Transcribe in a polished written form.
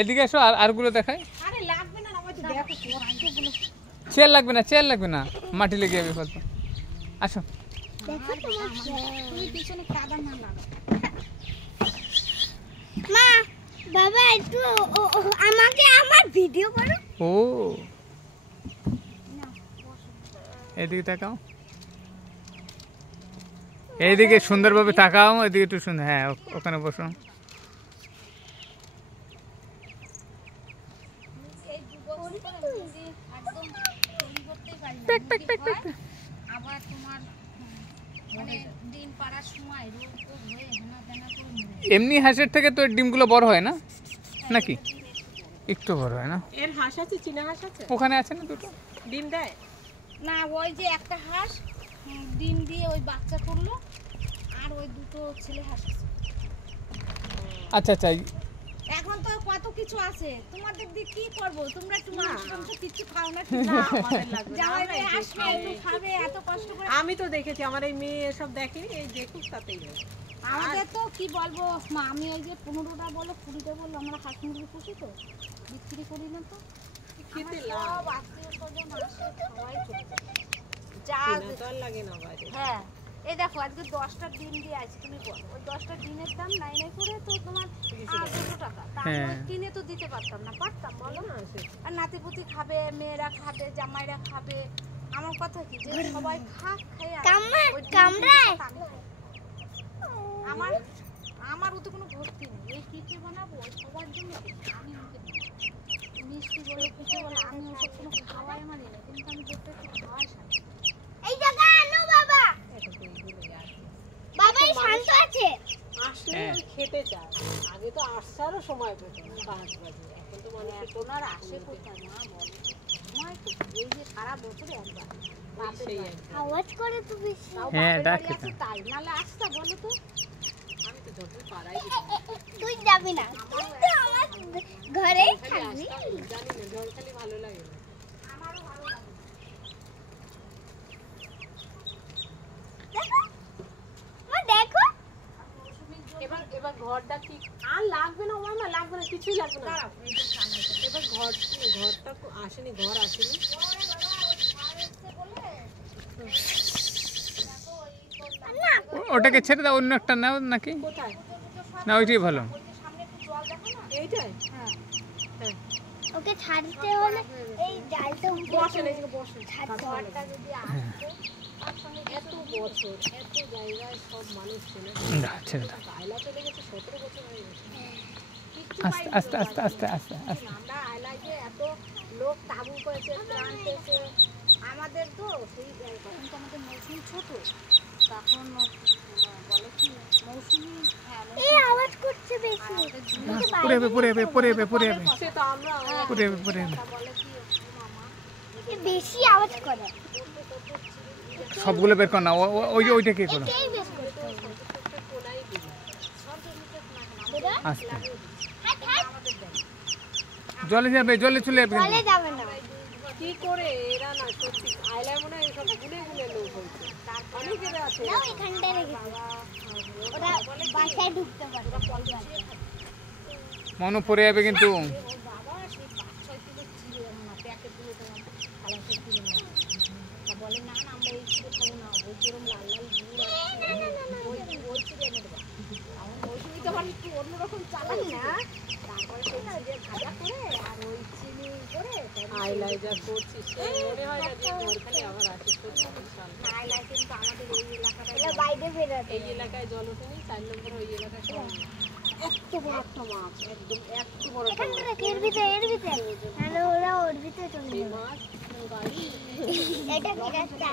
এদিকে এসো, আরগুলো দেখাই। আরে লাগবে না, আমাকে দেখো কতগুলো। চেয়ার লাগবে না, মাটি লেগে যাবে ফল। আসো দেখো তোমার তুমি পিছনে কাদা না লাগো। মা বাবা একটু আমাকে আমার ভিডিও করো। ও এদিকে তাকাও, এইদিকে সুন্দরভাবে তাকাও, এদিকে একটু সুন্দর। হ্যাঁ ওখানে বসো। আবার তোমার মানে ডিম পাড়ার সময় রোগ হয়ে হেনা দেনা করে এমনি হাঁসের থেকে তো ডিমগুলো বড় হয় না নাকি? একটু বড় হয় না? এর হাঁস আছে, চীনা হাঁস আছে, ওখানে আছে না দুটো? ডিম দেয় না। ওই যে একটা হাঁস ডিম দিয়ে ওই বাচ্চা করলো, আর ওই দুটো ছেলে হাঁস আছে। আচ্ছা আচ্ছা, এখন তো কত কিছু আছে, তোমাদের দিয়ে কি করবো? তোমরা একটু মাংস টাংস কিছু খাও না? জামাই আসবে একটু খাবে, এত কষ্ট করে। আমি তো দেখেছি, আমার এই মেয়ে এসব দেখেনি, এই দেখুক তাতেই হয়। আমাদের তো কি বলবো মা, আমি এই যে 15টা বলো 20টা বলো, আমরা হাঁস মুরগি পুষি তো, বিক্রি করি না তো। খেতে সব আত্মীয় স্বজন আসে, খাওয়াই চলে যায়। যা তো আর লাগে না বাইরে। হ্যাঁ, এই দেখো আজকে 10টা ডিম দিয়ে আছে, তুমি বলো ওই 10টা ডিমের দাম নাই নাই করে তো তোমার 200 টাকা। তা আমি ওই কিনে তো দিতে পারতাম না, পারতাম বলো না? আর নাতিপুতি খাবে, মেয়েরা খাবে, জামাইরা খাবে। আমার কথা কি যে সবাই খায় কামড়ায় আমার আমার ওতে কোনো ভর্তি নেই। এই পিঠে বানাবো সবার জন্য, আমি ওকে মিষ্টি বলে পিঠে বলে আমি ওসব কোনো খাওয়াই মানি না, কিন্তু আমি যেটা একটু খাওয়াই সাথে। এই জায়গা আনো বাবা। বাবা এই শান্ত আছে। আসলে ওই খেতে চায়, আগে তো আসারও সময় পেত না 5 বাজে, এখন তো মানে এখন আর আসে কোথায় মা বলে? মা তো এই যে সারা বছরে একবার বাপের বাড়ি। আওয়াজ করে তো বেশি। তাও হ্যাঁ, বাপের বাড়ি ডাকে আছে তাই, নাহলে আসতা বলো তো? আমি তো যতই পাড়াই তুই যাবি না, তুই তো আমার ঘরেই থাকবি। জানি না, জল খালি ভালো লাগে না। আমারও ভালো লাগে। দেখো মা দেখো। এবার এবার ঘরটা কি আর লাগবে না মামা, লাগবে না, কিছুই লাগবে না। এবার ঘরটা আসেনি, ঘর আসেনি। ওটাকে ছেড়ে দাও, অন্য একটা নাও নাকি? কোথায়? না ওইটাই ভালো। এইটাই? হ্যাঁ, হ্যাঁ, ওকে ছাড়তে হলে এই জালটা বসেন, এই যে বসেন। ঘরটা যদি আসতো তার সঙ্গে এত বছর, এত জায়গায় সব মানুষ চেনে। না, ছেড়ে দাও। আয়লা চলে গেছে, 17 বছর হয়ে গেছে। কিচ্ছু আস্তে পাইনি আস্তে তো আস্তে আস্তে আস্তে আস্তে। আমরা আয়লায় যে এত লোক তাবু করেছে, প্রাণ পেয়েছে আমাদের তো সেই তখন তো আমাদের মৌসুমি ছোট, তখন বলে কি মৌসুমি, হ্যাঁ এই আওয়াজ করছে বেশি। পুরে যাবে সে তো আমরা পুরে যাবে। বলে কি মামা এ বেশি আওয়াজ করে। সবগুলো বের কর না, ওইটা কি করো? এই বেশ করতে হবে। কোনাই দিবি। আস্তে, হাট হাট জলে যাবে, জলে চলে যাবে। চলে যাবে না। কি করে এরা না সত্যি আয়লায় মনে হয় সব গুনে গুনে লোক হয়েছে। অনেকের আছে। নাও এখানটা রেখে দাও। ওরা বাসায় ঢুকতে পারে। মনে পড়ে যাবে কিন্তু। বাবা সেই 5-6 কিলো ছিল না প্যাকেট গুলো তোমার খালাসে কিনে নিয়ে তা বলে না না আমরা এই ছিল খাবো না, ওই যেরকম লাল লাল গুড় ওই ছিল এনে দেবো। আমার মৌসুমি তো আবার একটু অন্যরকম চালাই না, তারপরে সেটা যে ভাজা করে আর ওই চিনি করে আয়লায় যা করছিস সে মনে হয় না যে ঘর খালি আবার আছে। সত্যি বিশাল। নাইলা কিন্তু আমাদের এই এলাকাটা এরা বাইরে বেরোতে। এই এলাকায় জল ওঠেনি, 4 নম্বর ওই এলাকায় সব এত বড় একটা মাছ, একদম এত বড় একটা এখানটা রেখে এর ভিতরে। হ্যালো ওরা ওর ভিতরে চলে যাবে। মাছ গাড়ি এটা কি রাস্তা?